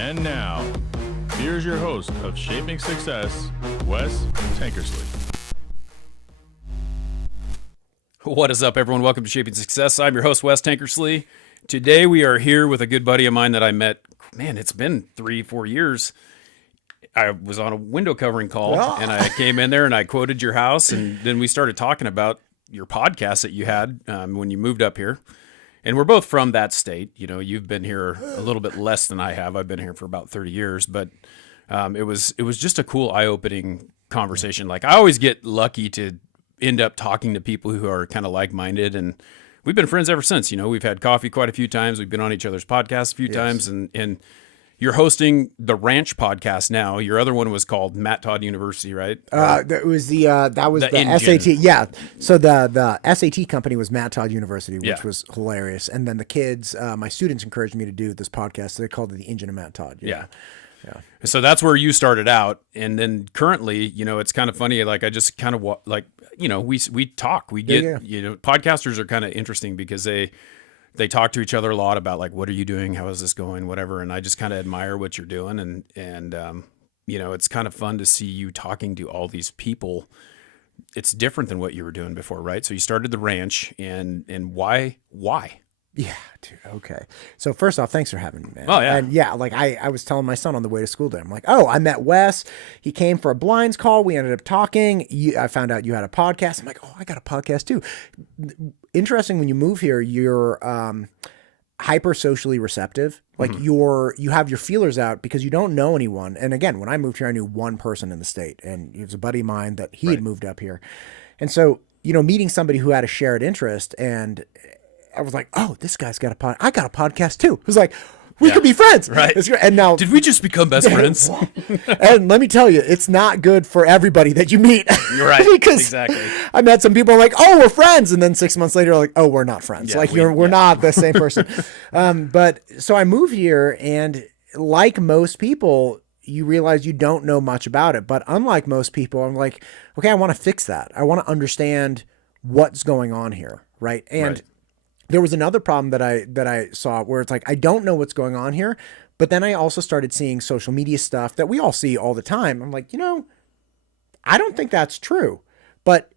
And now, here's your host of Shaping Success, Wes Tankersley. What is up, everyone? Welcome to Shaping Success. I'm your host, Wes Tankersley. Today we are here with a good buddy of mine that I met. Man, it's been 3-4 years. I was on a window covering call, and I came in there and I quoted your house, and then we started talking about your podcast that you had when you moved up here. And we're both from that state. You know, you've been here a little bit less than I have. I've been here for about 30 years, but it was just a cool, eye-opening conversation. Like, I always get lucky to end up talking to people who are kind of like-minded, and we've been friends ever since. You know, we've had coffee quite a few times. We've been on each other's podcasts a few times, and you're hosting the Ranch podcast now. Your other one was called Todd University, right? That was the SAT. Yeah. So the SAT company was Todd University, which was hilarious. And then the kids, my students encouraged me to do this podcast. So they called it the Engine of Todd. Yeah. So that's where you started out. And then currently, you know, it's kind of funny. Like, I just kind of we talk, we get, you know, podcasters are kind of interesting because they talk to each other a lot about, like, what are you doing? How is this going? Whatever. And I just kind of admire what you're doing. And you know, it's kind of fun to see you talking to all these people. It's different than what you were doing before, right? So you started the ranch, and why? Yeah, dude. Okay. So first off, thanks for having me, man. Oh, yeah. And yeah, like I was telling my son on the way to school today, I'm like, oh, I met Wes. He came for a blinds call. We ended up talking. I found out you had a podcast. I'm like, oh, I got a podcast too. Interesting. When you move here, you're hyper socially receptive. Like you have your feelers out because you don't know anyone. And again, when I moved here, I knew one person in the state, and he was a buddy of mine that he had moved up here. And so, you know, meeting somebody who had a shared interest, and I was like, oh, this guy's got I got a podcast too. It was like, we could be friends. Right. And now, did we just become best friends? And let me tell you, it's not good for everybody that you meet. You're right. Because exactly. I met some people like, oh, we're friends. And then 6 months later, like, oh, we're not friends. We're not the same person. But so I moved here, and like most people, you realize you don't know much about it. But unlike most people, I'm like, okay, I want to fix that. I want to understand what's going on here. Right. And there was another problem that I saw where it's like, I don't know what's going on here. But then I also started seeing social media stuff that we all see all the time. I'm like, you know, I don't think that's true. But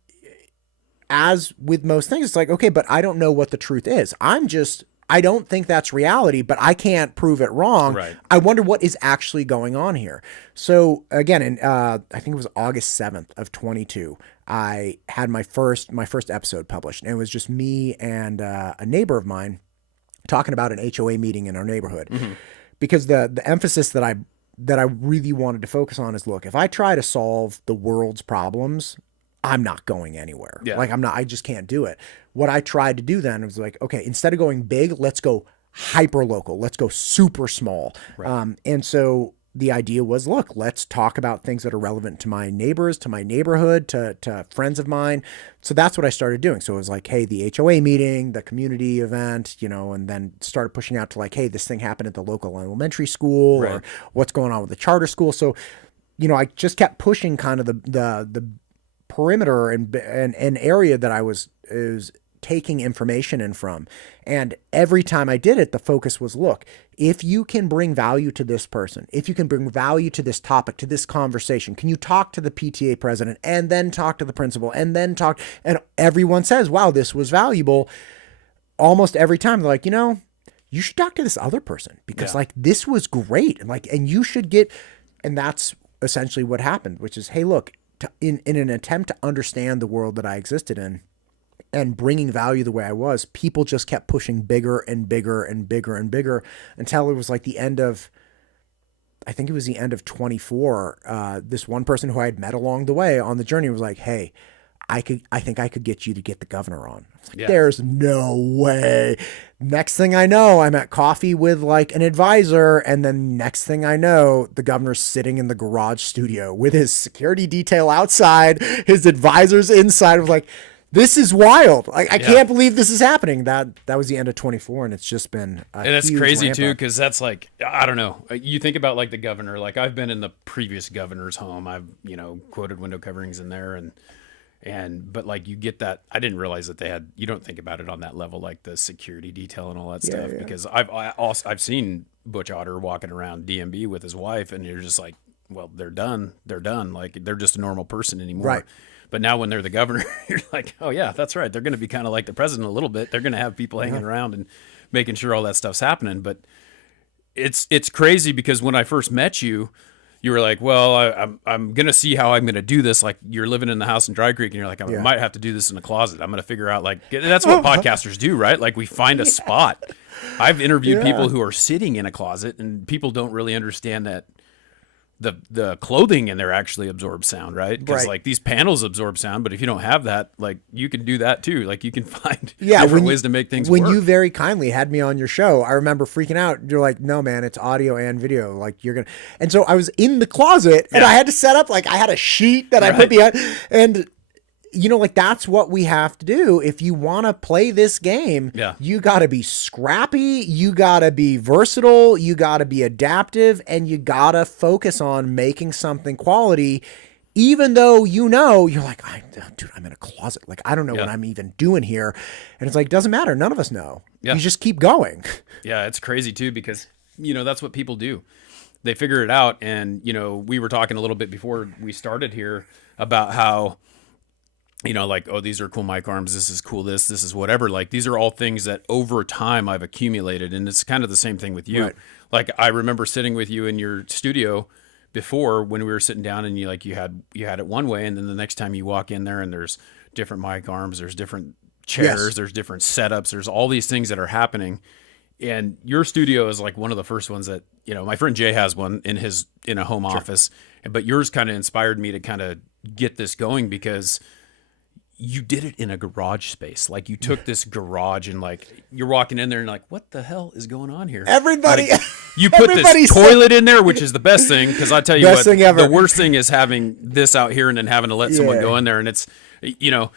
as with most things, it's like, okay, but I don't know what the truth is. I don't think that's reality, but I can't prove it wrong. Right. I wonder what is actually going on here. So again, I think it was August 7th of 22, I had my first episode published, and it was just me and a neighbor of mine talking about an HOA meeting in our neighborhood. Because the emphasis that I really wanted to focus on is, look, if I try to solve the world's problems, I'm not going anywhere. Yeah. Like, I just can't do it. What I tried to do then was like, okay, instead of going big, let's go hyper local. Let's go super small. Right. And so the idea was, look, let's talk about things that are relevant to my neighbors, to my neighborhood, to friends of mine. So that's what I started doing. So it was like, hey, the HOA meeting, the community event, you know, and then started pushing out to like, hey, this thing happened at the local elementary school, or what's going on with the charter school. So, you know, I just kept pushing kind of the perimeter and an area that I was taking information in from. And every time I did it, the focus was, look, if you can bring value to this person, if you can bring value to this topic, to this conversation, can you talk to the PTA president and then talk to the principal and then talk, and everyone says, wow, this was valuable. Almost every time they're like, you know, you should talk to this other person because like, this was great. And like, and you should get, and that's essentially what happened, which is, hey, look, in an attempt to understand the world that I existed in, and bringing value the way I was, people just kept pushing bigger and bigger and bigger and bigger until it was like the end of, I think it was the end of 24. This one person who I had met along the way on the journey was like, hey, I think I could get you to get the governor on. I was like, there's no way. Next thing I know, I'm at coffee with like an advisor. And then next thing I know, the governor's sitting in the garage studio with his security detail outside, his advisors inside. I was like, this is wild. I can't believe this is happening. That was the end of 24, and it's just been a and that's huge crazy ramp too, up. because that's like, I don't know. You think about like the governor. Like, I've been in the previous governor's home. I've, you know, quoted window coverings in there, and But like you get that, I didn't realize that you don't think about it on that level, like the security detail and all that stuff, because I've seen Butch Otter walking around DMB with his wife, and you're just like, well, they're done. Like they're just a normal person anymore. Right. But now when they're the governor, you're like, oh yeah, that's right. They're going to be kind of like the president a little bit. They're going to have people hanging around and making sure all that stuff's happening. But it's crazy because when I first met you, you were like, well, I'm going to see how I'm going to do this. Like you're living in the house in Dry Creek and you're like, I might have to do this in a closet. I'm going to figure out like, that's what podcasters do, right? Like we find a spot. I've interviewed people who are sitting in a closet and people don't really understand that the clothing in there actually absorbs sound, right? Because like these panels absorb sound, but if you don't have that, like you can do that too. Like you can find different ways to make things work. When you very kindly had me on your show, I remember freaking out. You're like, no, man, it's audio and video. Like you're going to, and so I was in the closet and I had to set up, like I had a sheet that I put behind, and you know, like that's what we have to do. If you want to play this game, you got to be scrappy, you got to be versatile, you got to be adaptive, and you got to focus on making something quality, even though you know, you're like, dude, I'm in a closet. Like, I don't know what I'm even doing here. And it's like, doesn't matter. None of us know. You just keep going. Yeah, it's crazy too, because, you know, that's what people do. They figure it out. And, you know, we were talking a little bit before we started here about how, you know, like, oh, these are cool mic arms. This is cool. This is whatever. Like, these are all things that over time I've accumulated. And it's kind of the same thing with you. Right. Like, I remember sitting with you in your studio before when we were sitting down and you had it one way. And then the next time you walk in there and there's different mic arms, there's different chairs, there's different setups, there's all these things that are happening. And your studio is like one of the first ones that, you know, my friend Jay has one in a home office, but yours kind of inspired me to kind of get this going because you did it in a garage space. Like you took this garage and like you're walking in there and like, what the hell is going on here? Everybody, like, you put this toilet in there, which is the best thing. Cause I tell you what, the worst thing is having this out here and then having to let someone go in there. And it's, you know,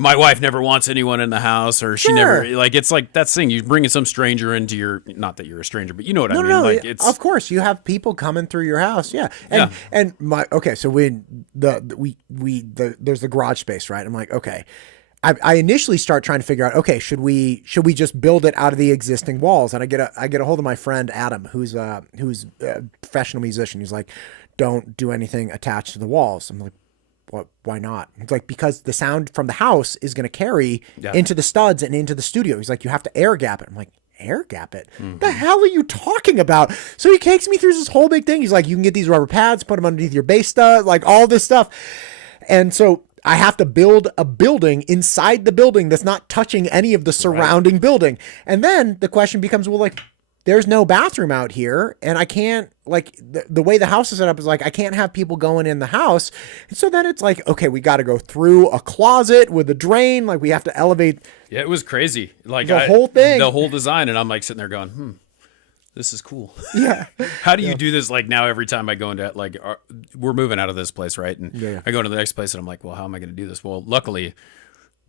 my wife never wants anyone in the house or she never, like, it's like that thing. You bringing some stranger into your, not that you're a stranger, but you know what I mean? No, like it's, of course you have people coming through your house. Yeah. And so there's the garage space, right? I'm like, okay, I initially start trying to figure out, okay, should we just build it out of the existing walls? And I get a hold of my friend, Adam, who's a professional musician. He's like, don't do anything attached to the walls. I'm like, why not? It's like, because the sound from the house is going to carry into the studs and into the studio. He's like, you have to air gap it. I'm like, air gap it? Mm-hmm. The hell are you talking about? So he takes me through this whole big thing. He's like, you can get these rubber pads, put them underneath your bass stud, like all this stuff. And so I have to build a building inside the building that's not touching any of the surrounding building. And then the question becomes, well, like, there's no bathroom out here, and I can't, like, the way the house is set up is like, I can't have people going in the house. And so then it's like, okay, we got to go through a closet with a drain. Like, we have to elevate. Yeah, it was crazy. Like the whole thing, the whole design. And I'm like sitting there going, this is cool. Yeah. How do you do this? Like now, every time I go into like, we're moving out of this place, right? And I go to the next place and I'm like, well, how am I going to do this? Well, luckily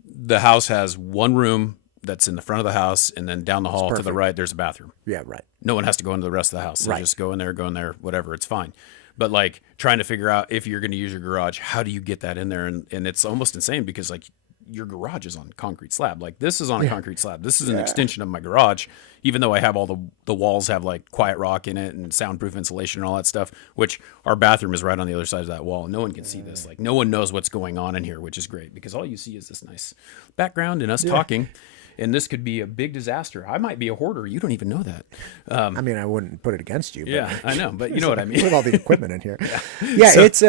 the house has one room that's in the front of the house, and then down the hall to the right, there's a bathroom. Yeah, right. No one has to go into the rest of the house. They just go in there, whatever. It's fine. But like trying to figure out if you're going to use your garage, how do you get that in there? And it's almost insane because like your garage is on a concrete slab. Like this is on a concrete slab. This is an extension of my garage, even though I have all the walls have like quiet rock in it and soundproof insulation and all that stuff, which our bathroom is right on the other side of that wall. And no one can see this. Like no one knows what's going on in here, which is great because all you see is this nice background and us talking. And this could be a big disaster. I might be a hoarder. You don't even know that. I mean, I wouldn't put it against you. But yeah, I know. But you know what I mean. Put all the equipment in here. It's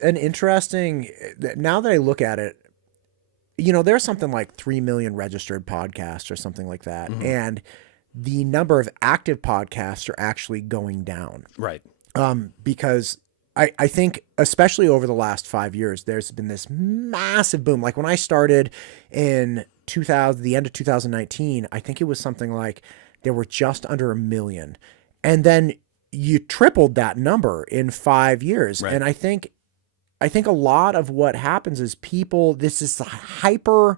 an interesting, now that I look at it, you know, there's something like 3 million registered podcasts or something like that. Mm-hmm. And the number of active podcasts are actually going down. Right. Because I think, especially over the last 5 years, there's been this massive boom. Like when I started in the end of 2019, I think it was something like there were just under 1 million. And then you tripled that number in 5 years. Right. And I think a lot of what happens is this is a hyper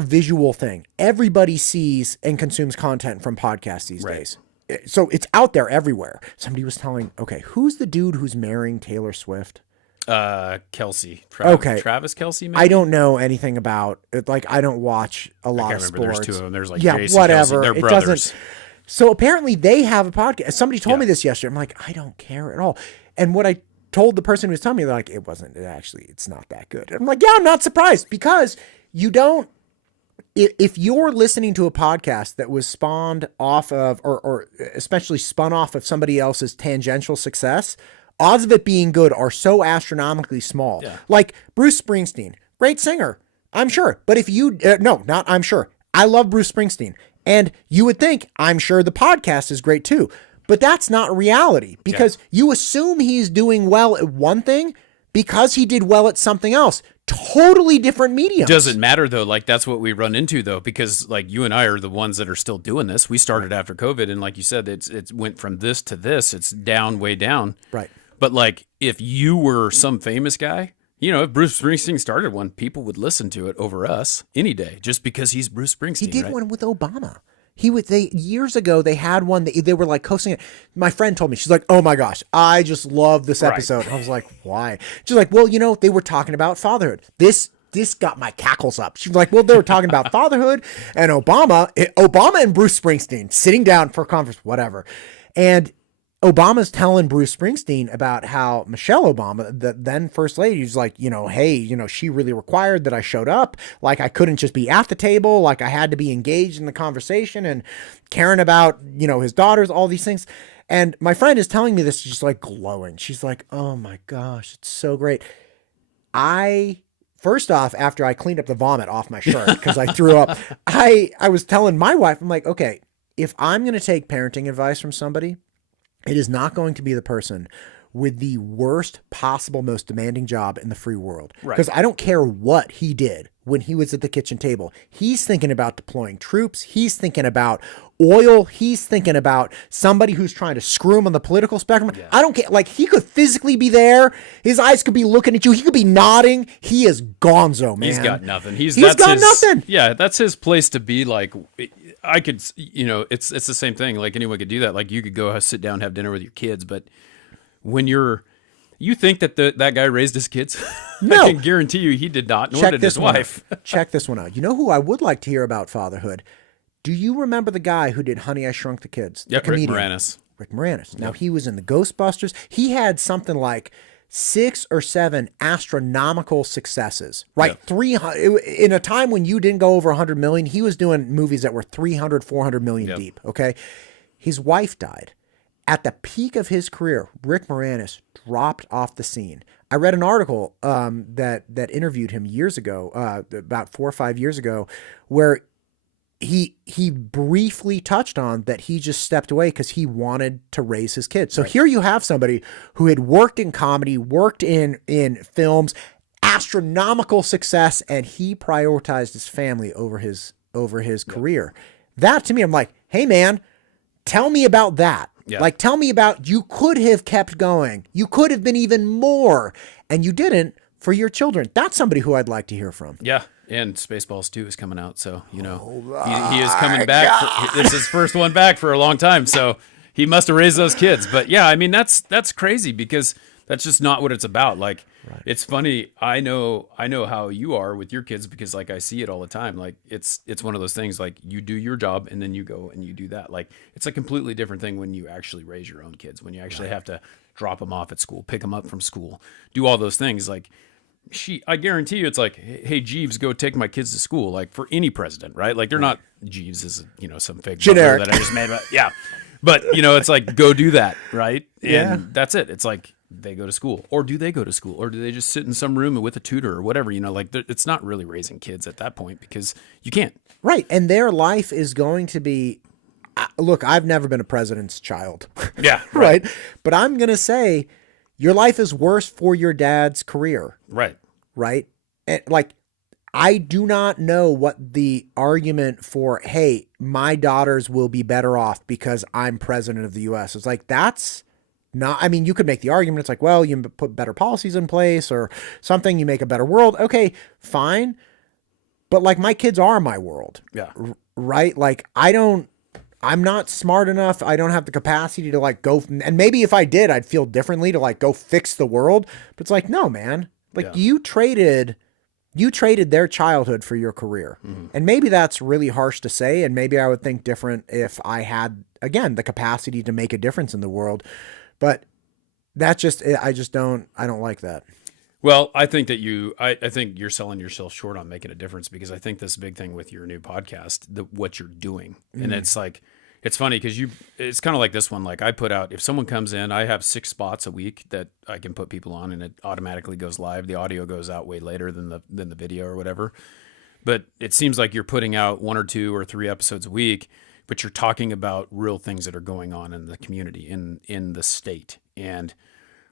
visual thing. Everybody sees and consumes content from podcasts these days. So it's out there everywhere. Somebody was telling, okay, who's the dude who's marrying Taylor Swift? Kelsey. Okay. Travis Kelsey, maybe? I don't know anything about it. Like, I don't watch a lot of remember. sports. There's two of them. There's like yeah, Jason whatever. Kelsey. They're It brothers. doesn't. So apparently they have a podcast. Somebody told Yeah. me this yesterday. I'm like, I don't care at all. And what I told the person who was telling me, they're like, it's not that good. I'm like, yeah, I'm not surprised, because you don't, if you're listening to a podcast that was spawned off of, or especially spun off of somebody else's tangential success, odds of it being good are so astronomically small. Yeah. Like Bruce Springsteen, great singer, I'm sure. But if you, no, not I'm sure. I love Bruce Springsteen. And you would think, I'm sure the podcast is great too. But that's not reality, because you assume he's doing well at one thing because he did well at something else. Totally different mediums. Doesn't matter though. Like, that's what we run into though, because like you and I are the ones that are still doing this. We started after COVID, and like you said, it went from this to this. It's down, way down. Right. But like, if you were some famous guy, you know, if Bruce Springsteen started one, people would listen to it over us any day, just because he's Bruce Springsteen. He did right? one with Obama. Years ago, they had one that they were like hosting it. My friend told me, she's like, oh my gosh, I just love this episode. I was like, why? She's like, well, they were talking about fatherhood. This got my cackles up. She was like, well, they were talking about fatherhood and Obama and Bruce Springsteen sitting down for a conference, whatever. And Obama's telling Bruce Springsteen about how Michelle Obama, the then first lady, was like, hey, she really required that I showed up. Like, I couldn't just be at the table. Like, I had to be engaged in the conversation and caring about, his daughters, all these things. And my friend is telling me this, just like glowing. She's like, oh my gosh, it's so great. First off, after I cleaned up the vomit off my shirt because I threw up, I was telling my wife, I'm like, okay, if I'm going to take parenting advice from somebody, it is not going to be the person with the worst possible, most demanding job in the free world. Right. Because I don't care what he did when he was at the kitchen table. He's thinking about deploying troops. He's thinking about oil. He's thinking about somebody who's trying to screw him on the political spectrum. Yeah. I don't care. Like, he could physically be there. His eyes could be looking at you. He could be nodding. He is gonzo, man. He's got nothing. He's got nothing. Yeah, that's his place to be. Like, I could, it's the same thing. Like, anyone could do that. Like, you could go sit down, have dinner with your kids, but when you think that that guy raised his kids, no. I can guarantee you he did not, nor did his wife. Check this one out. You know who I would like to hear about fatherhood? Do you remember the guy who did Honey, I Shrunk the Kids? Yep, Rick Moranis. Rick Moranis. Now, he was in the Ghostbusters. He had something like 6 or 7 astronomical successes, right? Yep. 300 in a time when you didn't go over 100 million. He was doing movies that were 300, 400 million deep. Okay. His wife died. At the peak of his career, Rick Moranis dropped off the scene. I read an article that interviewed him years ago, about 4 or 5 years ago, where he briefly touched on that he just stepped away because he wanted to raise his kids. So here you have somebody who had worked in comedy, worked in films, astronomical success, and he prioritized his family over his career. That, to me, I'm like, hey man, tell me about that. Yeah. Like, tell me about, you could have kept going. You could have been even more, and you didn't for your children. That's somebody who I'd like to hear from. Yeah. And Spaceballs 2 is coming out. So, he is coming back. This is his first one back for a long time. So he must have raised those kids. But yeah, I mean, that's crazy, because that's just not what it's about. Like, It's funny. I know how you are with your kids, because like, I see it all the time. Like, it's one of those things, like, you do your job and then you go and you do that. Like, it's a completely different thing when you actually raise your own kids, when you actually have to drop them off at school, pick them up from school, do all those things. Like, I guarantee you, it's like, hey, Jeeves, go take my kids to school. Like, for any president, right? Like, they're not, Jeeves is, some fake generic that I just made. Yeah. But, it's like, go do that, right? And that's it. It's like, they go to school, or do they go to school, or do they just sit in some room with a tutor or whatever? Like, it's not really raising kids at that point, because you can't. Right. And their life is going to be, look, I've never been a president's child. Yeah. Right. But I'm going to say your life is worse for your dad's career. Right. Right. And like, I do not know what the argument for, hey, my daughters will be better off because I'm president of the U.S. is. Like, that's not, I mean, you could make the argument. It's like, well, you put better policies in place or something, you make a better world. Okay, fine. But like, my kids are my world. Yeah. Right. Like, I'm I'm not smart enough. I don't have the capacity to like go. And maybe if I did, I'd feel differently to like go fix the world. But it's like, no, man, like you traded their childhood for your career. And maybe that's really harsh to say. And maybe I would think different if I had, again, the capacity to make a difference in the world. But that's just, I don't like that. Well, I think that I think you're selling yourself short on making a difference, because I think this big thing with your new podcast, what you're doing. And it's like, it's funny because it's kind of like this one. Like I put out, if someone comes in, I have 6 spots a week that I can put people on, and it automatically goes live. The audio goes out way later than the video or whatever. But it seems like you're putting out 1 or 2 or 3 episodes a week, but you're talking about real things that are going on in the community, in the state. And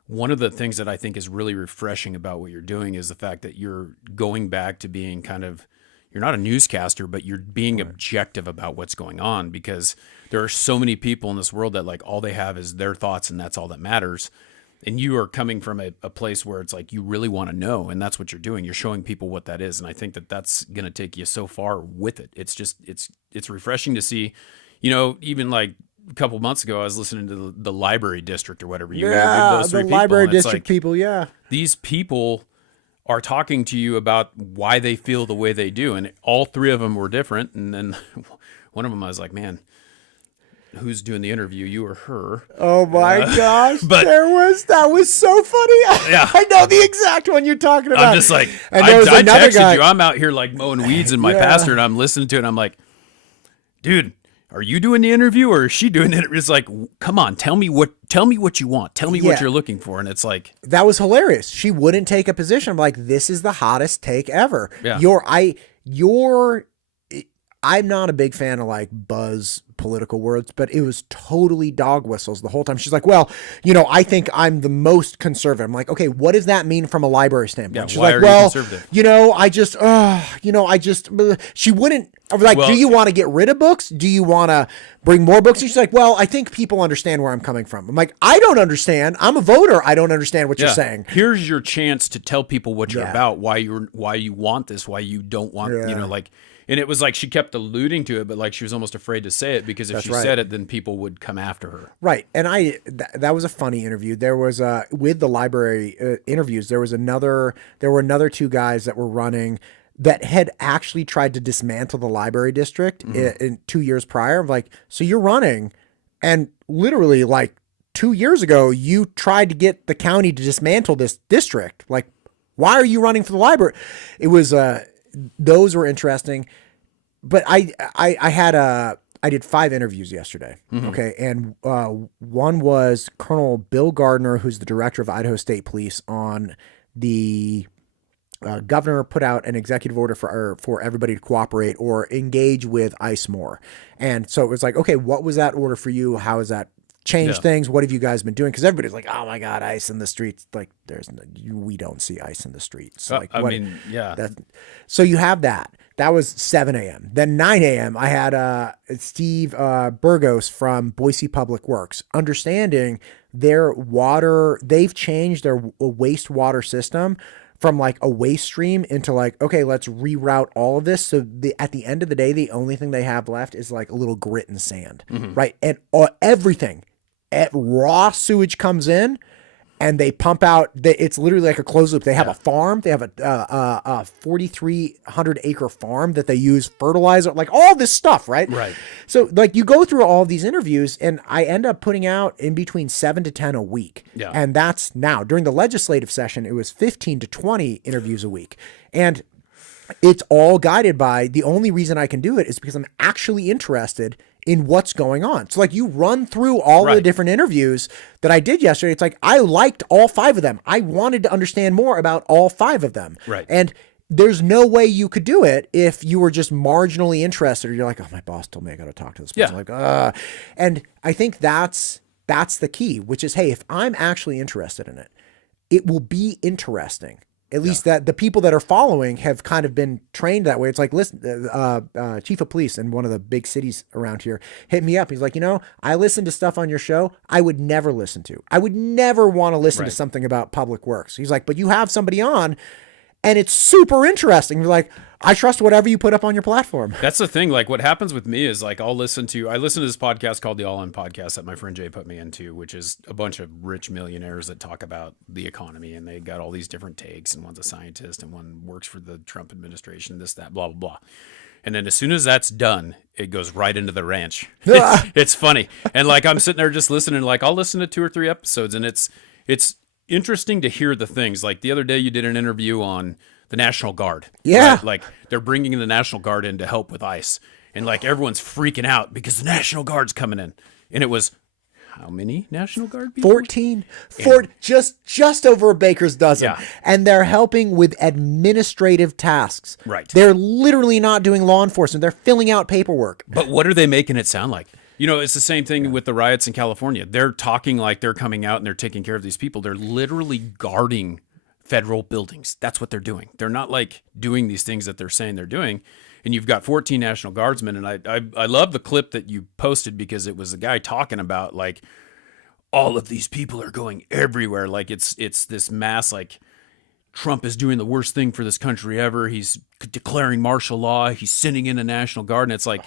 one of the things that I think is really refreshing about what you're doing is the fact that you're going back to being kind of, you're not a newscaster, but you're being objective about what's going on, because there are so many people in this world that like all they have is their thoughts, and that's all that matters. And you are coming from a place where it's like you really want to know, and that's what you're doing. You're showing people what that is, and I think that that's going to take you so far with it. It's just it's refreshing to see, even like a couple months ago, I was listening to the library district or whatever. You those 3 the people, library and it's district like, people. Yeah. These people are talking to you about why they feel the way they do. And all 3 of them were different. And then one of them, I was like, man, who's doing the interview, you or her? Oh my gosh. But that was so funny. Yeah. I know the exact one you're talking about. I'm just like, and I another texted guy. you. I'm out here like mowing weeds in my pasture, and I'm listening to it. And I'm like, dude, are you doing the interview or is she doing it? It's like, come on, tell me what you want. Tell me what you're looking for. And it's like, that was hilarious. She wouldn't take a position. I'm like, this is the hottest take ever. Yeah. I'm not a big fan of like buzz political words, but it was totally dog whistles the whole time. She's like, well, I think I'm the most conservative. I'm like, okay, what does that mean from a library standpoint? Yeah, She's why like, are well, you conservative? She wouldn't. I was like, do you want to get rid of books? Do you want to bring more books? And she's like, well, I think people understand where I'm coming from. I'm like, I don't understand. I'm a voter. I don't understand what you're saying. Here's your chance to tell people what you're about, why you want this, why you don't want, and it was like she kept alluding to it, but like she was almost afraid to say it, because if she said it, then people would come after her. Right. And that was a funny interview. There was with the library interviews, there were another 2 guys that were running that had actually tried to dismantle the library district in 2 years prior. I'm like, so you're running, and literally like 2 years ago, you tried to get the county to dismantle this district. Like, why are you running for the library? It was, those were interesting, but I did 5 interviews yesterday. Okay. And, one was Colonel Bill Gardner, who's the director of Idaho State Police, on the, governor put out an executive order for everybody to cooperate or engage with ICE more. And so it was like, okay, what was that order for you? How has that changed things? What have you guys been doing? Because everybody's like, oh my God, ICE in the streets. Like we don't see ICE in the streets. Like, so you have that. That was 7 a.m. Then 9 a.m. I had Steve Burgos from Boise Public Works, understanding their water. They've changed their wastewater system from like a waste stream into like, okay, let's reroute all of this. So at the end of the day, the only thing they have left is like a little grit and sand, right? And everything at raw sewage comes in, and they pump out. It's literally like a closed loop. They have a farm. They have a 4,300 acre farm that they use fertilizer, like all this stuff, right? Right. So like you go through all of these interviews, and I end up putting out in between 7 to 10 a week. Yeah. And that's now during the legislative session, it was 15 to 20 interviews a week. And it's all guided by, the only reason I can do it is because I'm actually interested in what's going on. So like you run through all the different interviews that I did yesterday. It's like, I liked all 5 of them. I wanted to understand more about all 5 of them. Right. And there's no way you could do it if you were just marginally interested, or you're like, oh, my boss told me I got to talk to this person. Like, and I think that's the key, which is, hey, if I'm actually interested in it, it will be interesting. At least that the people that are following have kind of been trained that way. It's like, listen, chief of police in one of the big cities around here hit me up. He's like, I listen to stuff on your show I would never listen to. I would never want to listen to something about public works. He's like, but you have somebody on and it's super interesting. You're like, I trust whatever you put up on your platform. That's the thing. Like what happens with me is like I listen to this podcast called the All In Podcast that my friend Jay put me into, which is a bunch of rich millionaires that talk about the economy, and they got all these different takes, and one's a scientist and one works for the Trump administration, this, that, blah, blah, blah. And then as soon as that's done, it goes right into the ranch. It's funny. And like I'm sitting there just listening, like I'll listen to 2 or 3 episodes, and it's interesting to hear the things. Like the other day you did an interview on the National Guard. Yeah. Right? Like they're bringing the National Guard in to help with ICE. And like everyone's freaking out because the National Guard's coming in. And it was how many National Guard people? 14. Just over a baker's dozen. Yeah. And they're helping with administrative tasks. Right. They're literally not doing law enforcement. They're filling out paperwork. But what are they making it sound like? You know, it's the same thing with the riots in California. They're talking like they're coming out and they're taking care of these people. They're literally guarding federal buildings. That's what they're doing. They're not like doing these things that they're saying they're doing. And you've got 14 National Guardsmen. And I love the clip that you posted because it was a guy talking about like all of these people are going everywhere. Like it's this mass, like Trump is doing the worst thing for this country ever. He's declaring martial law. He's sending in a National Guard. And it's like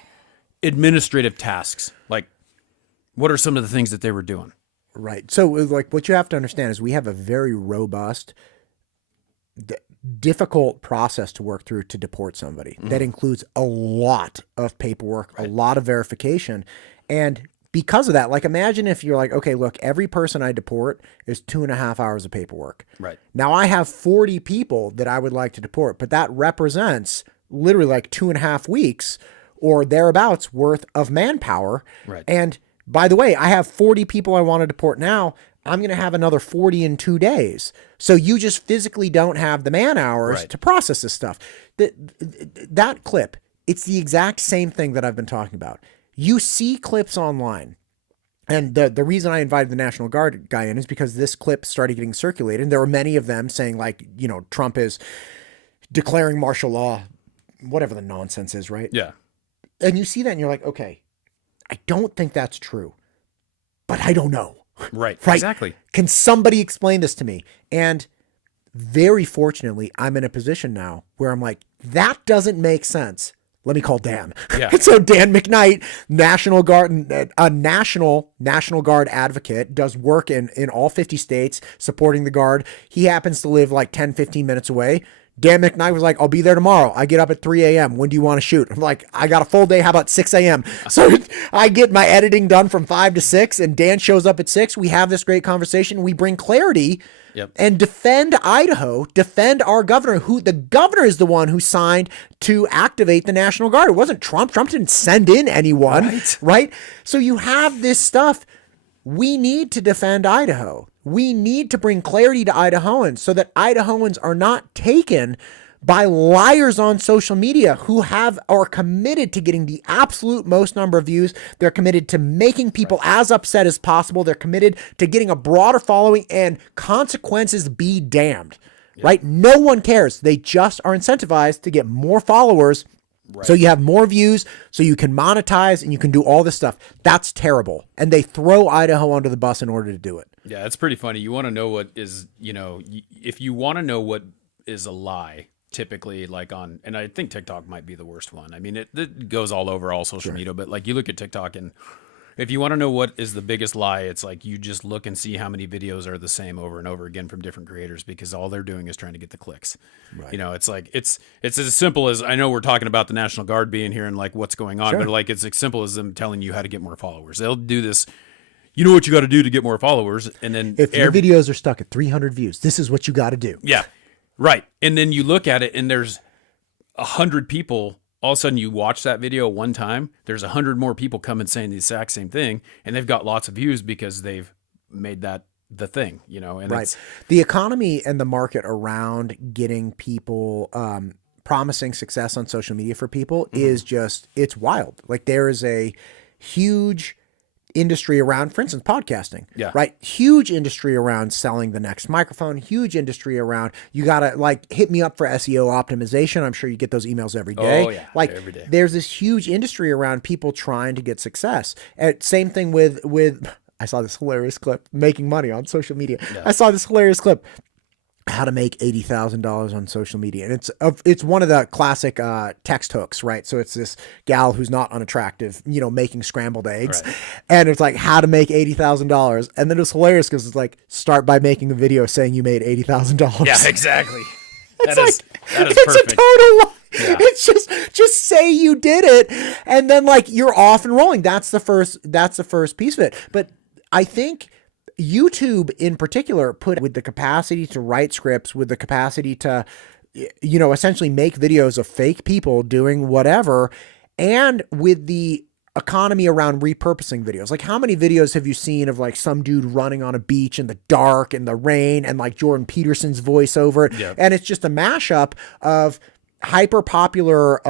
administrative tasks. Like what are some of the things that they were doing? Right. So like what you have to understand is we have a very robust, difficult process to work through to deport somebody. That includes a lot of paperwork, a lot of verification. And because of that, like imagine if you're like, okay, look, every person I deport is 2.5 hours of paperwork. Right. Now I have 40 people that I would like to deport, but that represents literally like 2.5 weeks or thereabouts worth of manpower. Right. And by the way, I have 40 people I want to deport now. I'm going to have another 40 in 2 days. So you just physically don't have the man hours to process this stuff. That clip, it's the exact same thing that I've been talking about. You see clips online. And the reason I invited the National Guard guy in is because this clip started getting circulated. And there were many of them saying like, you know, Trump is declaring martial law, whatever the nonsense is, right? Yeah. And you see that and you're like, okay, I don't think that's true, but I don't know. Right. Right. Exactly. Can somebody explain this to me? And very fortunately, I'm in a position now where I'm like, that doesn't make sense. Let me call Dan. Yeah. So Dan McKnight, National Guard, a National Guard advocate, does work in all 50 states supporting the Guard. He happens to live like 10, 15 minutes away. Dan McKnight was like, I'll be there tomorrow. I get up at 3 a.m. When do you want to shoot? I'm like, I got a full day. How about 6 a.m.? So I get my editing done from 5 to 6 and Dan shows up at 6. We have this great conversation. We bring clarity and defend Idaho, defend our governor, who the governor is the one who signed to activate the National Guard. It wasn't Trump. Trump didn't send in anyone, right? So you have this stuff. We need to defend Idaho. We need to bring clarity to Idahoans so that Idahoans are not taken by liars on social media who are committed to getting the absolute most number of views. They're committed to making people as upset as possible. They're committed to getting a broader following, and consequences be damned, right? No one cares. They just are incentivized to get more followers. So you have more views, so you can monetize and you can do all this stuff. That's terrible. And they throw Idaho under the bus in order to do it. Yeah, it's pretty funny. You want to know what is, you know, if you want to know what is a lie, typically like on, and I think TikTok might be the worst one. I mean, it goes all over all social media, but like you look at TikTok and if you want to know what is the biggest lie, it's like you just look and see how many videos are the same over and over again from different creators because all they're doing is trying to get the clicks. Right. You know, it's like it's as simple as, I know we're talking about the National Guard being here and like what's going on, but like it's as simple as them telling you how to get more followers. They'll do this. You know what you got to do to get more followers, and then if your videos are stuck at 300 views, this is what you got to do. Yeah, right. And then you look at it, and there's 100 people. All of a sudden, you watch that video one time. There's 100 more people coming saying the exact same thing, and they've got lots of views because they've made that the thing. You know, and right. The economy and the market around getting people promising success on social media for people is just, it's wild. Like there is a huge industry around, for instance, podcasting, right? Huge industry around selling the next microphone, huge industry around, you got to like hit me up for SEO optimization. I'm sure you get those emails every day. Oh yeah. Like every day. There's this huge industry around people trying to get success. And same thing with, I saw this hilarious clip, making money on social media. I saw this hilarious clip. how to make $80,000 on social media. And it's one of the classic text hooks, right? So it's this gal who's not unattractive, making scrambled eggs. Right. And it's like how to make $80,000. And then it's hilarious because it's like, start by making a video saying you made $80,000. Yeah, exactly. That is it's perfect. a total lie. Yeah. It's just say you did it, and then like you're off and rolling. That's the first piece of it. But I think YouTube in particular put with the capacity to write scripts, with the capacity to, essentially make videos of fake people doing whatever, and with the economy around repurposing videos. Like, how many videos have you seen of like some dude running on a beach in the dark in the rain and like Jordan Peterson's voice over it? Yep. And it's just a mashup of hyper popular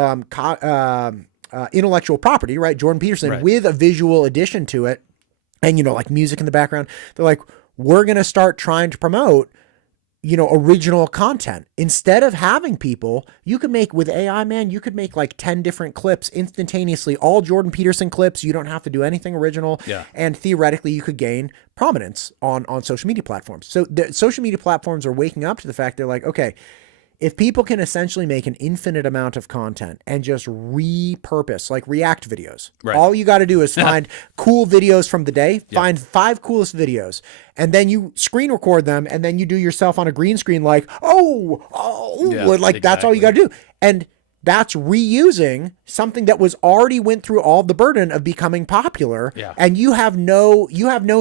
intellectual property, right? Jordan Peterson, Right. with a visual addition to it. And, like music in the background. They're like, we're going to start trying to promote, original content. Instead of having people, you could make with AI, man, you could make like 10 different clips instantaneously, all Jordan Peterson clips. You don't have to do anything original. Yeah. And theoretically, you could gain prominence on social media platforms. So the social media platforms are waking up to the fact they're like, okay, if people can essentially make an infinite amount of content and just repurpose, like React videos, Right. all you got to do is find cool videos from the day, find 5 coolest videos, and then you screen record them, and then you do yourself on a green screen like, Yeah, like that's all you got to do. And that's reusing something that was already went through all the burden of becoming popular, Yeah. and you have no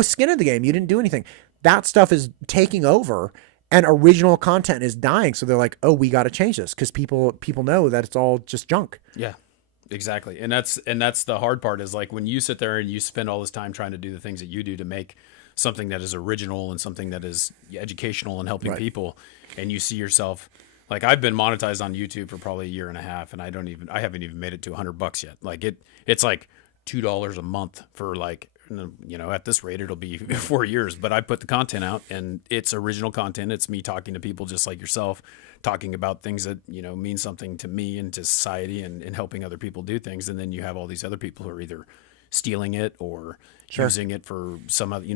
skin in the game. You didn't do anything. That stuff is taking over. And original content is dying. So they're like, oh, we got to change this because people know that it's all just junk. Yeah, exactly. And that's the hard part is like when you sit there and you spend all this time trying to do the things that you do to make something that is original and something that is educational and helping Right. people. And you see yourself, like I've been monetized on YouTube for probably a year and a half and I haven't even made it to $100 yet. Like it's like $2 a month for like, at this rate, it'll be 4 years, but I put the content out and it's original content. It's me talking to people just like yourself, talking about things that, mean something to me and to society and helping other people do things. And then you have all these other people who are either stealing it or using it for some other,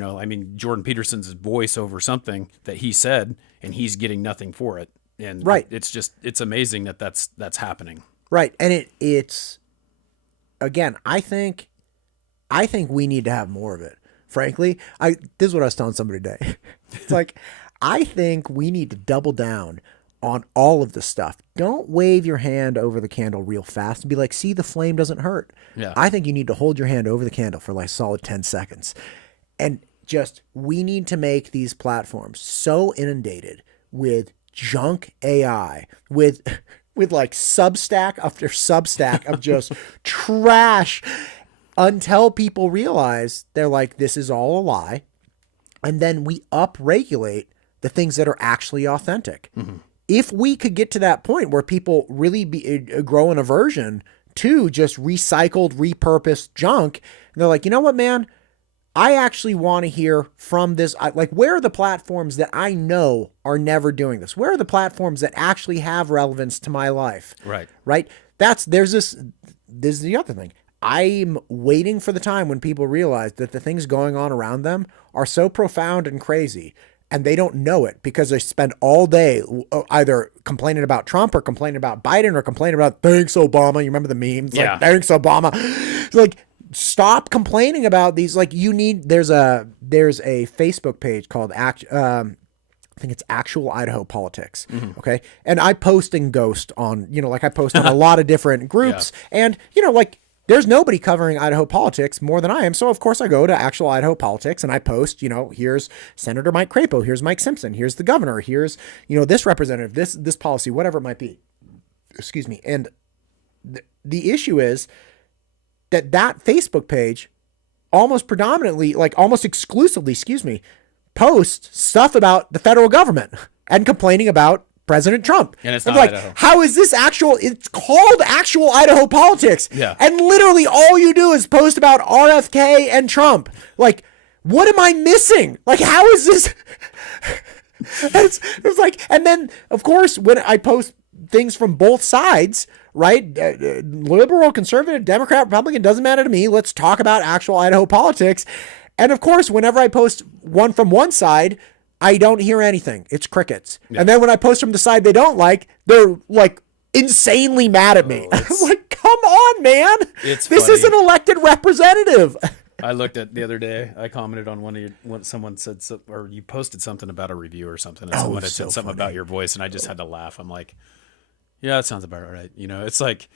Jordan Peterson's voice over something that he said and he's getting nothing for it. And Right. it's amazing that that's happening. Right. And it's, again, I think we need to have more of it. Frankly, this is what I was telling somebody today. It's like, I think we need to double down on all of the stuff. Don't wave your hand over the candle real fast and be like, see, the flame doesn't hurt. Yeah. I think you need to hold your hand over the candle for like solid 10 seconds. And we need to make these platforms so inundated with junk AI, with like Substack after Substack of just trash, until people realize they're like, this is all a lie. And then we upregulate the things that are actually authentic. Mm-hmm. If we could get to that point where people really grow an aversion to just recycled, repurposed junk, and they're like, you know what, man, I actually want to hear from this. Like, where are the platforms that I know are never doing this? Where are the platforms that actually have relevance to my life? Right. Right. This is the other thing. I'm waiting for the time when people realize that the things going on around them are so profound and crazy, and they don't know it because they spend all day either complaining about Trump or complaining about Biden or complaining about thanks Obama. You remember the memes? Yeah. Like, thanks Obama. Like, stop complaining about these. Like, there's a Facebook page called I think it's Actual Idaho Politics. Mm-hmm. Okay. And I post in Ghost on, I post on a lot of different groups, and there's nobody covering Idaho politics more than I am. So, of course, I go to Actual Idaho Politics and I post, here's Senator Mike Crapo, here's Mike Simpson, here's the governor, here's, this representative, this policy, whatever it might be. Excuse me. And the issue is that Facebook page almost exclusively, posts stuff about the federal government and complaining about President Trump. And it's I'm not like, Idaho. how is this it's called Actual Idaho Politics. Yeah. And literally all you do is post about RFK and Trump. Like, what am I missing? Like, how is this? It's like, and then of course, when I post things from both sides, right? Liberal, conservative, Democrat, Republican, doesn't matter to me. Let's talk about actual Idaho politics. And of course, whenever I post one from one side, I don't hear anything. It's crickets. And then when I post from the side they don't like, they're like insanely mad at me. I'm like, come on, man. This is an elected representative. I looked at the other day. I commented on when someone said, or you posted something about a review or something, and someone had said something about your voice, and I just had to laugh. I'm like, yeah, that sounds about right. You know, it's like,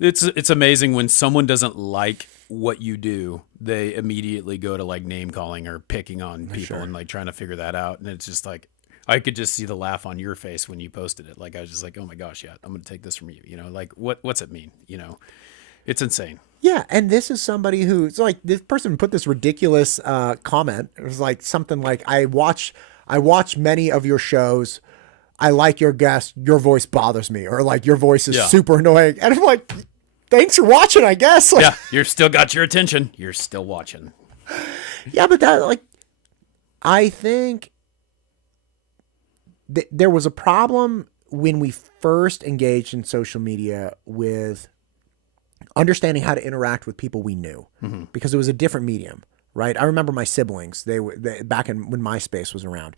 it's amazing when someone doesn't like what you do, they immediately go to like name calling or picking on people and like trying to figure that out. And it's just like, I could just see the laugh on your face when you posted it. Like, I was just like, oh my gosh, yeah, I'm going to take this from you. You know, like what's it mean? You know, it's insane. Yeah. And this is somebody who's like, this person put this ridiculous comment. It was like something like, I watch many of your shows. I like your guest. Your voice bothers me. Or like your voice is super annoying. And I'm like, thanks for watching, I guess. Like, yeah, you're still got your attention. You're still watching. Yeah, but that, like, I think there was a problem when we first engaged in social media with understanding how to interact with people we knew, because it was a different medium, right? I remember my siblings. They back when MySpace was around.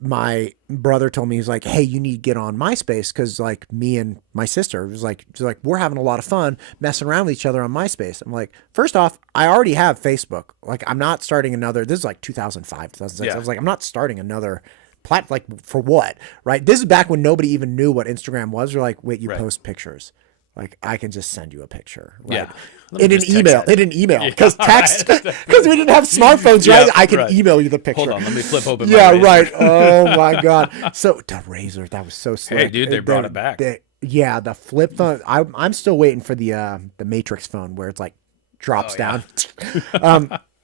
My brother told me, he's like, hey, you need to get on MySpace because like me and my sister was like, we're having a lot of fun messing around with each other on MySpace. I'm like, first off, I already have Facebook. Like, I'm not starting another. This is like 2005, 2006. Yeah. I was like, I'm not starting another platform. Like, for what? Right? This is back when nobody even knew what Instagram was. You're like, wait, you post pictures. Like, I can just send you a picture. Right? Yeah. In an email. Because text, because we didn't have smartphones, right? I can email you the picture. Hold on, let me flip open my razor. Right. Oh, my God. So, the razor, that was so slick. Hey, dude, they brought it back. The flip phone. I'm still waiting for the Matrix phone where it's like drops down.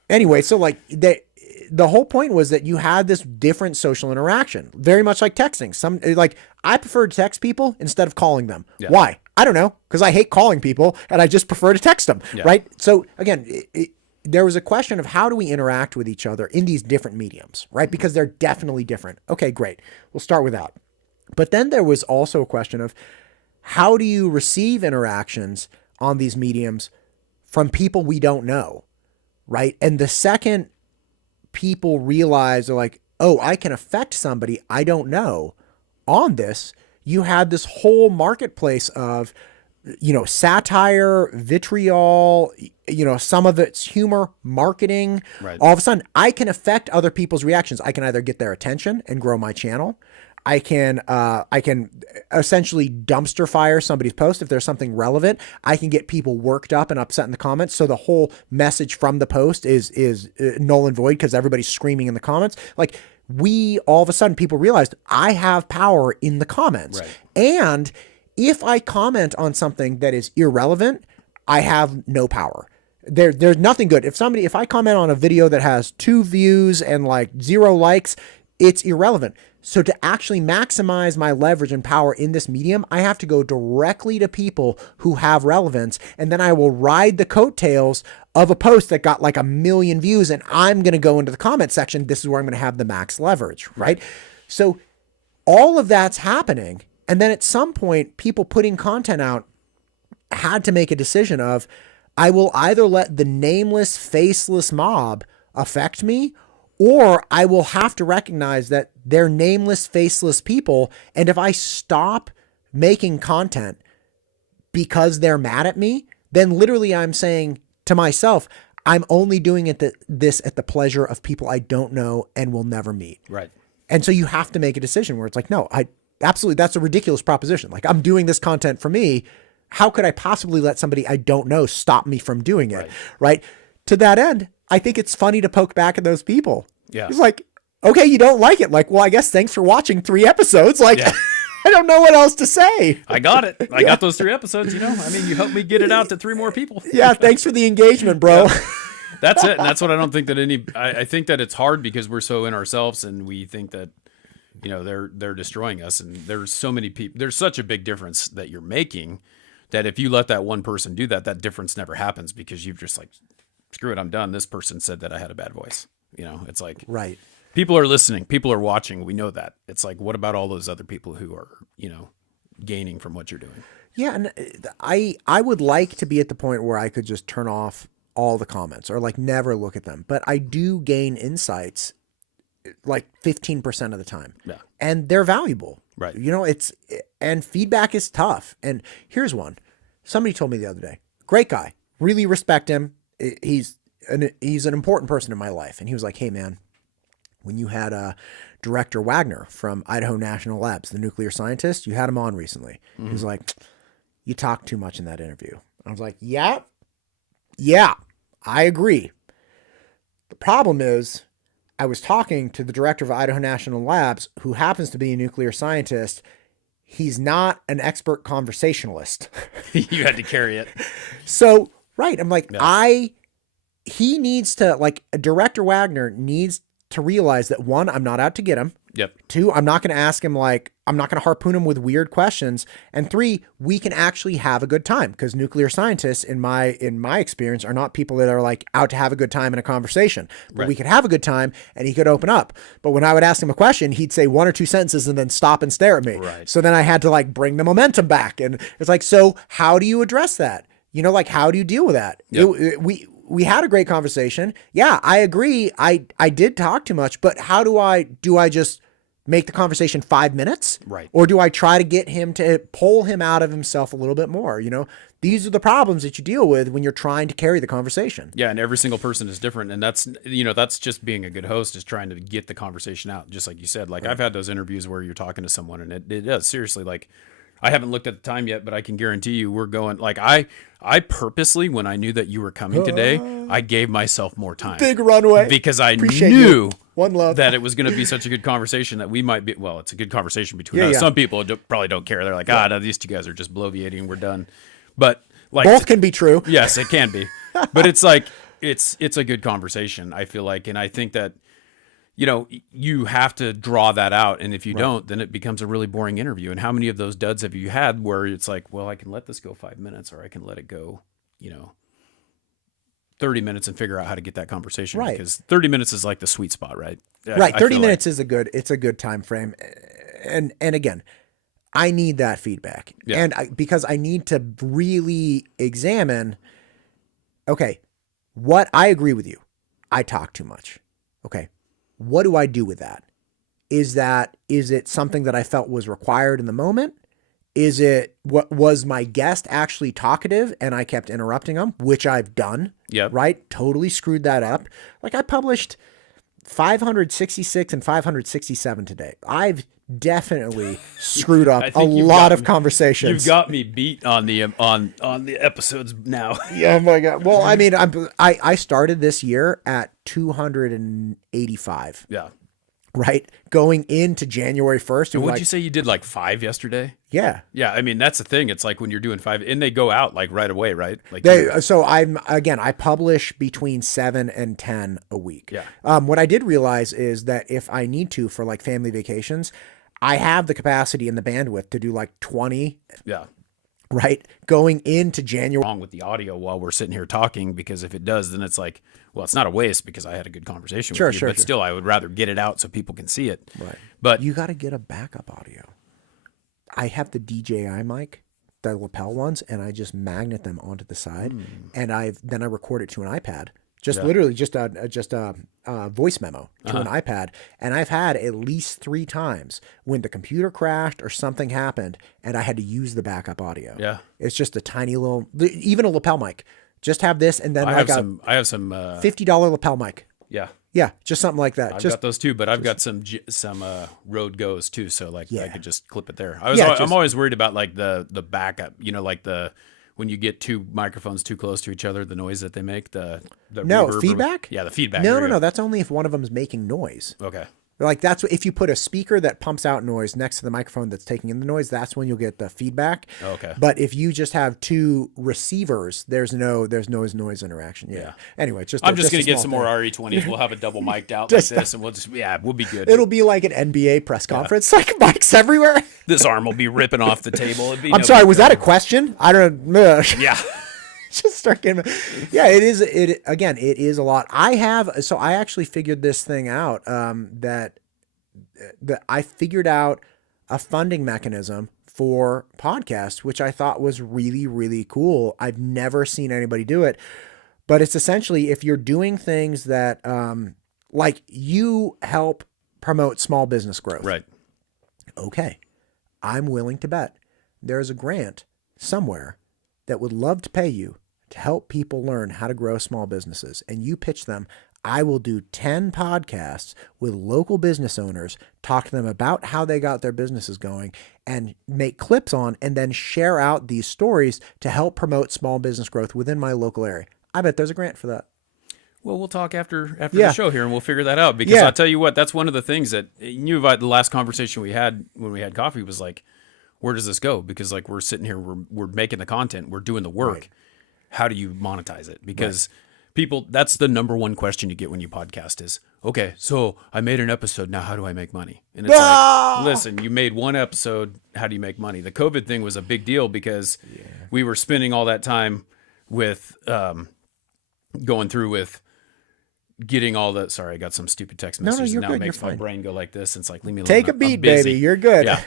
Anyway, so like the whole point was that you had this different social interaction, very much like texting. Like, I prefer to text people instead of calling them. Yeah. Why? I don't know, because I hate calling people and I just prefer to text them, right? So again, there was a question of how do we interact with each other in these different mediums, right? Because they're definitely different. Okay, great. We'll start with that. But then there was also a question of how do you receive interactions on these mediums from people we don't know, right? And the second people realize, they're like, oh, I can affect somebody I don't know on this, you had this whole marketplace of, satire, vitriol, some of it's humor, marketing. Right. All of a sudden, I can affect other people's reactions. I can either get their attention and grow my channel. I can essentially dumpster fire somebody's post if there's something relevant. I can get people worked up and upset in the comments. So the whole message from the post is null and void because everybody's screaming in the comments. Like, all of a sudden people realized I have power in the comments. Right. And if I comment on something that is irrelevant, I have no power. There's nothing good. If I comment on a video that has 2 views and like 0 likes, it's irrelevant. So to actually maximize my leverage and power in this medium, I have to go directly to people who have relevance. And then I will ride the coattails of a post that got like 1 million views. And I'm going to go into the comment section. This is where I'm going to have the max leverage, right? So all of that's happening. And then at some point, people putting content out had to make a decision of, I will either let the nameless, faceless mob affect me, or I will have to recognize that they're nameless, faceless people. And if I stop making content because they're mad at me, then literally I'm saying to myself, I'm only doing this at the pleasure of people I don't know and will never meet. Right. And so you have to make a decision where it's like, no, absolutely, that's a ridiculous proposition. Like, I'm doing this content for me. How could I possibly let somebody I don't know stop me from doing it? Right? To that end, I think it's funny to poke back at those people. Yeah. It's like, okay, you don't like it. Like, well, I guess thanks for watching 3 episodes. Like, yeah. I don't know what else to say. I got it. I got those 3 episodes, I mean, you helped me get it out to 3 more people. Yeah. Thanks for the engagement, bro. Yeah. That's it. And that's what I don't think that I think that it's hard because we're so in ourselves and we think that, they're destroying us. And there's so many people, there's such a big difference that you're making that if you let that one person do that, that difference never happens because you've just like, screw it, I'm done. This person said that I had a bad voice. It's like, right. People are listening. People are watching. We know that. It's like, what about all those other people who are, gaining from what you're doing? Yeah. And I would like to be at the point where I could just turn off all the comments or like never look at them. But I do gain insights like 15% of the time. Yeah. And they're valuable. Right. You know, and feedback is tough. And here's one. Somebody told me the other day, great guy, really respect him. He's an important person in my life. And he was like, hey man, when you had Director Wagner from Idaho National Labs, the nuclear scientist, you had him on recently. He was like, you talked too much in that interview. I was like, yeah, I agree. The problem is I was talking to the director of Idaho National Labs, who happens to be a nuclear scientist. He's not an expert conversationalist. You had to carry it. So, right. I'm like, Yeah. he needs to, like, Director Wagner needs to realize that, one, I'm not out to get him. Yep. Two, I'm not going to ask him, like, I'm not going to harpoon him with weird questions. And three, we can actually have a good time, because nuclear scientists, in my experience, are not people that are like out to have a good time in a conversation. But we could have a good time and he could open up. But when I would ask him a question, he'd say one or two sentences and then stop and stare at me. Right. So then I had to like bring the momentum back. And it's like, so how do you address that? You know, like, how do you deal with that? Yep. We had a great conversation. Yeah, I agree. I did talk too much, but how do I just make the conversation 5 minutes? Right. Or do I try to get him to pull him out of himself a little bit more? You know, these are the problems that you deal with when you're trying to carry the conversation. Yeah. And every single person is different. And that's just being a good host, is trying to get the conversation out. Just like you said, like I've had those interviews where you're talking to someone and it does seriously, like, I haven't looked at the time yet, but I can guarantee you we're going, like, I purposely, when I knew that you were coming today, I gave myself more time. Big runway. Because I Appreciate knew you. One love. that it was going to be such a good conversation that we might be, well, it's a good conversation between us. Yeah. Some people probably don't care. They're like, no, these two guys are just bloviating. We're done. But like, Both can be true. yes, it can be. But it's like, it's a good conversation, I feel like. And I think that, you know, you have to draw that out. And if you don't, then it becomes a really boring interview. And how many of those duds have you had where it's like, well, I can let this go 5 minutes, or I can let it go, 30 minutes and figure out how to get that conversation. Right. Because 30 minutes is like the sweet spot, right? Right. I 30 feel minutes is it's a good time frame. And again, I need that feedback. Yeah. And because I need to really examine, okay, what I agree with you. I talk too much. Okay. What do I do with that? Is it something that I felt was required in the moment? Is it, what was my guest actually talkative and I kept interrupting them, which I've done? Yep. Right? Totally screwed that up. Like, I published 566 and 567 today. I've definitely screwed up a lot of conversations. You've got me beat on the episodes now. Yeah, oh my God. Well, I mean, I started this year at 285. Yeah. Right? Going into January 1st. And would you say you did like 5 yesterday? Yeah. Yeah. I mean, that's the thing. It's like when you're doing 5 and they go out like right away, right? Like So I publish between 7 and 10 a week. Yeah. What I did realize is that if I need to, for like family vacations, I have the capacity and the bandwidth to do like 20. Yeah. Right. Going into January. Wrong with the audio while we're sitting here talking, because if it does, then it's like, well, it's not a waste because I had a good conversation with you, but still I would rather get it out so people can see it. Right. But you got to get a backup audio. I have the DJI mic, the lapel ones, and I just magnet them onto the side, and then I record it to an iPad. Literally just a voice memo to an iPad. And I've had at least 3 times when the computer crashed or something happened and I had to use the backup audio. Yeah. It's just a tiny little, even a lapel mic. Just have this and then I I have got some $50 lapel mic. Yeah. Yeah, just something like that. I've got those too, but I've got some Rode Go's too, so like I could just clip it there. I'm always worried about like the backup, like when you get 2 microphones too close to each other, the noise that they make, the reverb feedback? Yeah, the feedback. No. That's only if one of them is making noise. Okay. Like that's if you put a speaker that pumps out noise next to the microphone that's taking in the noise, that's when you'll get the feedback. Okay. But if you just have 2 receivers, there's noise interaction. Yeah. Anyway, I'm just gonna get some more RE20s. We'll have a double mic'd out like this, and we'll be good. It'll be like an NBA press conference, like mics everywhere. This arm will be ripping off the table. I'm sorry, was that a question? I don't know. Yeah. Just start getting. Yeah, it is. It is a lot. I actually figured this thing out. That I figured out a funding mechanism for podcasts, which I thought was really, really cool. I've never seen anybody do it, but it's essentially if you're doing things that Like, you help promote small business growth. Right. Okay. I'm willing to bet there's a grant somewhere that would love to pay you to help people learn how to grow small businesses. And you pitch them, I will do 10 podcasts with local business owners, talk to them about how they got their businesses going, and make clips on, and then share out these stories to help promote small business growth within my local area. I bet there's a grant for that. Well, we'll talk after the show here, and we'll figure that out. Because I'll tell you what, that's one of the things that you knew about the last conversation we had when we had coffee was like, where does this go? Because like we're sitting here, we're making the content, we're doing the work. Right. How do you monetize it? Because people, that's the number one question you get when you podcast is, okay, so I made an episode. Now how do I make money? And it's like, listen, you made one episode. How do you make money? The COVID thing was a big deal because we were spending all that time with going through with getting all the, sorry, I got some stupid text messages. You're now good. it makes You're my fine. brain go like this. And it's like, leave me alone. Take a I'm beat, busy. baby. You're good. Yeah.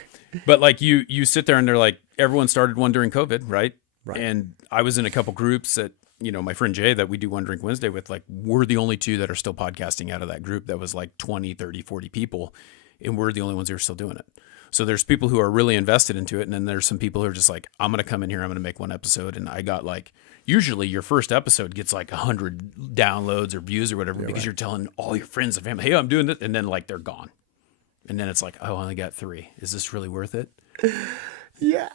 But like you sit there and they're like, everyone started one during COVID, right? And I was in a couple groups that, my friend Jay that we do One Drink Wednesday with, like, we're the only two that are still podcasting out of that group that was like 20, 30, 40 people. And we're the only ones who are still doing it. So there's people who are really invested into it. And then there's some people who are just like, I'm going to come in here, I'm going to make one episode. And I got like, usually your first episode gets like 100 downloads or views or whatever, because you're telling all your friends and family, hey, I'm doing this. And then like they're gone. And then it's like, oh, I only got 3. Is this really worth it? Yeah.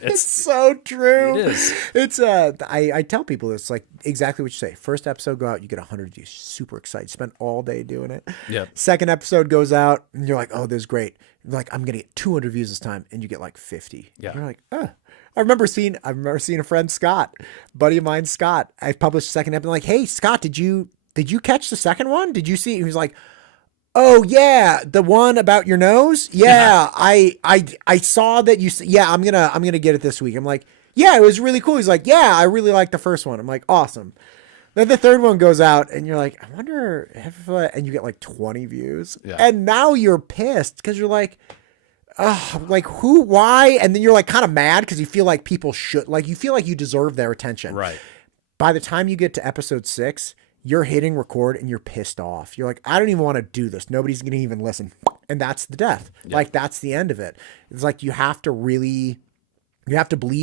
It's so true. It is. It's I tell people it's like exactly what you say. First episode go out, you get 100 views. Super excited. Spent all day doing it. Yeah. Second episode goes out and you're like, oh, this is great. You're like, I'm gonna get 200 views this time, and you get like 50. Yeah. You're like, oh. I remember seeing a friend, Scott, buddy of mine, Scott. I published the second episode. I'm like, hey, Scott, did you catch the second one? Did you see? He was like, oh yeah, the one about your nose. Yeah, I saw that you. Yeah, I'm gonna get it this week. I'm like, yeah, it was really cool. He's like, yeah, I really liked the first one. I'm like, awesome. Then the third one goes out, and you're like, I wonder if, and you get like 20 views, and now you're pissed because you're like, oh, like who, why? And then you're like kind of mad because you feel like people should, like you feel like you deserve their attention. Right. By the time you get to episode 6. You're hitting record and you're pissed off. You're like, I don't even want to do this. Nobody's going to even listen. And that's the death. Yeah. Like, that's the end of it. It's like, you have to believe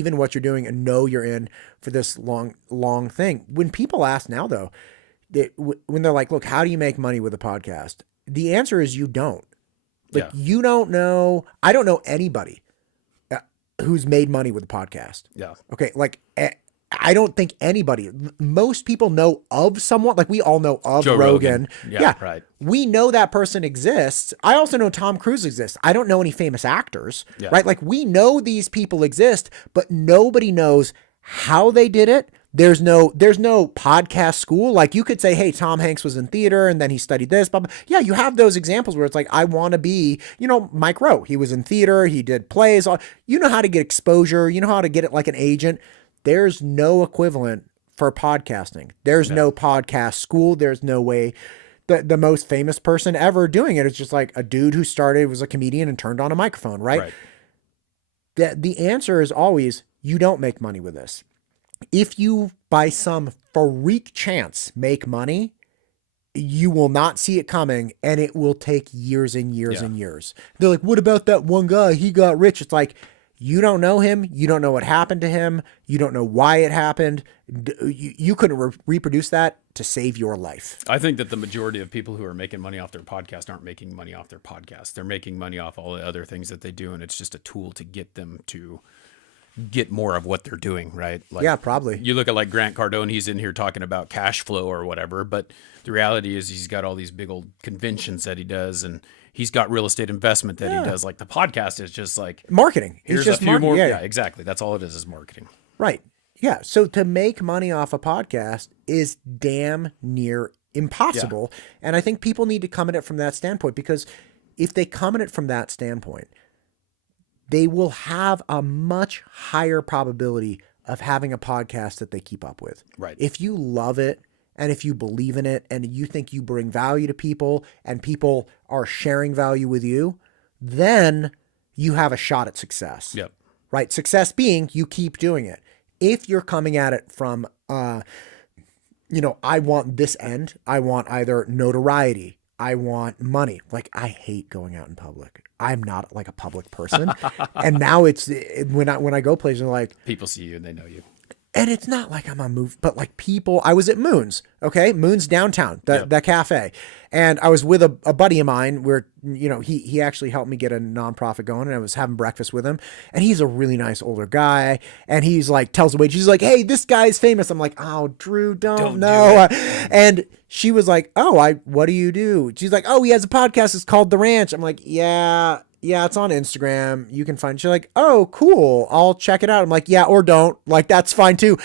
in what you're doing and know you're in for this long thing. When people ask now, though, when they're like, look, how do you make money with a podcast? The answer is you don't. Like, you don't know. I don't know anybody who's made money with a podcast. Yeah. Okay. Like, I don't think anybody, most people know of someone, like we all know of Joe Rogan. Yeah, right. We know that person exists. I also know Tom Cruise exists. I don't know any famous actors, right? Like we know these people exist, but nobody knows how they did it. There's no podcast school. Like you could say, hey, Tom Hanks was in theater and then he studied this, blah, blah. Yeah, you have those examples where it's like, I want to be, Mike Rowe, he was in theater, he did plays. You know how to get exposure. You know how to get it like an agent. There's no equivalent for podcasting. There's no podcast school. There's no way. The most famous person ever doing it is just like a dude who was a comedian and turned on a microphone, right? The answer is always, you don't make money with this. If you, by some freak chance, make money, you will not see it coming, and it will take years and years and years. They're like, what about that one guy? He got rich. It's like, you don't know him. You don't know what happened to him. You don't know why it happened. You couldn't reproduce that to save your life. I think that the majority of people who are making money off their podcast aren't making money off their podcast. They're making money off all the other things that they do, and it's just a tool to get them to get more of what they're doing, right? Like, yeah, probably. You look at like Grant Cardone, he's in here talking about cash flow or whatever, but the reality is he's got all these big old conventions that he does, and he's got real estate investment that he does. Like the podcast is just like marketing. Here's just a few more. Yeah. Yeah, exactly. That's all it is marketing. Right. Yeah. So to make money off a podcast is damn near impossible. Yeah. And I think people need to come at it from that standpoint, because if they come at it from that standpoint, they will have a much higher probability of having a podcast that they keep up with. Right. If you love it, and if you believe in it, and you think you bring value to people, and people are sharing value with you, then you have a shot at success. Yep. Right? Success being you keep doing it. If you're coming at it from I want this end. I want either notoriety. I want money. Like, I hate going out in public. I'm not like a public person. And now when I go places, like, People see you and they know you. and it's not like I'm on move, but like I was at Moon's, okay? Moon's downtown, the cafe. And I was with a buddy of mine where, he actually helped me get a nonprofit going, and I was having breakfast with him, and he's a really nice older guy. And he's like, tells the waitress, he's like, hey, this guy's famous. I'm like, oh, Drew, don't know. And she was like, oh, what do you do? She's like, oh, he has a podcast. It's called The Ranch. I'm like, yeah, it's on Instagram. You can find it. She's like, oh, cool. I'll check it out. I'm like, yeah, or don't. Like, that's fine too.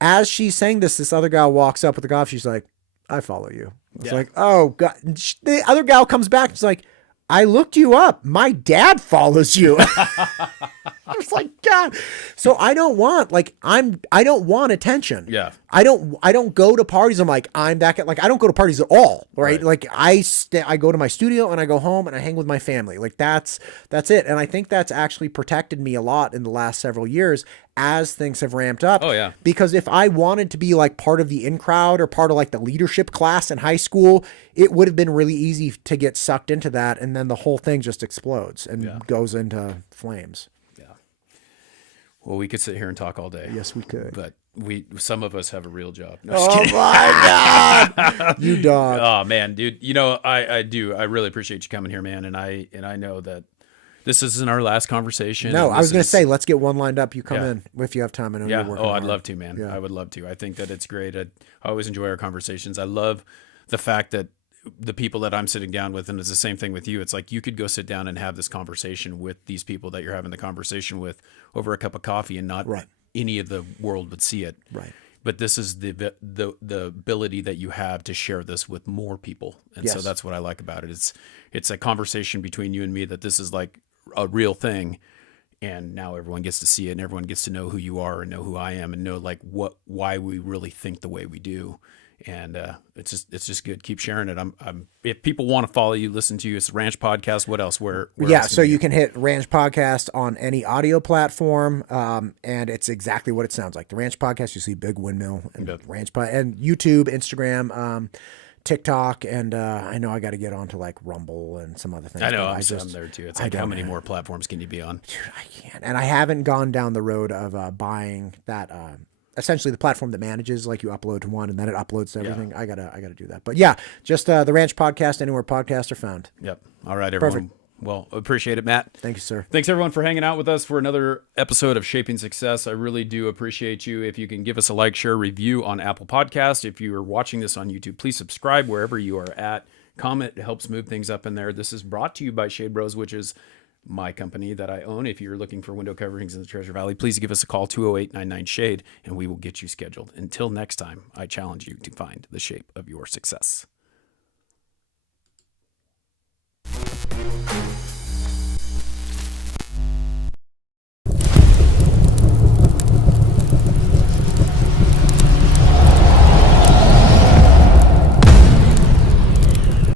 As she's saying this other gal walks up with the golf. She's like, I follow you. I was like, oh, God. The other gal comes back. She's like, I looked you up. My dad follows you. I was like, God. So I don't want, I don't want attention. Yeah. I don't go to parties. I'm like, I'm that guy. Like, I don't go to parties at all. Right. Like, I go to my studio and I go home and I hang with my family. Like, that's it. And I think that's actually protected me a lot in the last several years as things have ramped up. Oh, yeah. Because if I wanted to be like part of the in crowd or part of like the leadership class in high school, it would have been really easy to get sucked into that. And then the whole thing just explodes and goes into flames. Well, we could sit here and talk all day. Yes, we could. But some of us have a real job. No, Oh my God, you dog. Oh man, dude. I do. I really appreciate you coming here, man. And I know that this isn't our last conversation. No, I was going to say, let's get one lined up. You come in if you have time. I know you're working I'd hard. love to, man. I would love to. I think that it's great. I always enjoy our conversations. I love the fact that the people that I'm sitting down with, and it's the same thing with you. It's like you could go sit down and have this conversation with these people that you're having the conversation with over a cup of coffee, and not any of the world would see it. Right. But this is the ability that you have to share this with more people, and so that's what I like about it. It's a conversation between you and me that this is like a real thing, and now everyone gets to see it, and everyone gets to know who you are and know who I am, and know like why we really think the way we do. And it's just good. Keep sharing it. I'm if people want to follow you, listen to you, it's Ranch Podcast. What else? Where else so you can hit Ranch Podcast on any audio platform, and it's exactly what it sounds like. The Ranch Podcast. You see Big Windmill and Ranch and YouTube, Instagram, TikTok, and I know I got to get onto like Rumble and some other things. I know I'm there too. It's like, how many more platforms can you be on? Dude, I can't. And I haven't gone down the road of buying that. Essentially the platform that manages, like you upload to one and then it uploads to everything. I gotta do that. But yeah, just the Ranch Podcast, anywhere podcasts are found. Yep. All right, everyone. Perfect. Well, appreciate it, Matt. Thank you, sir. Thanks everyone for hanging out with us for another episode of Shaping Success. I really do appreciate you. If you can give us a like, share, review on Apple Podcast. If you are watching this on YouTube, please subscribe wherever you are at. Comment, it helps move things up in there. This is brought to you by Shade Bros, which is my company that I own. If you're looking for window coverings in the Treasure Valley, please give us a call, 208-99-SHADE, and we will get you scheduled. Until next time, I challenge you to find the shape of your success.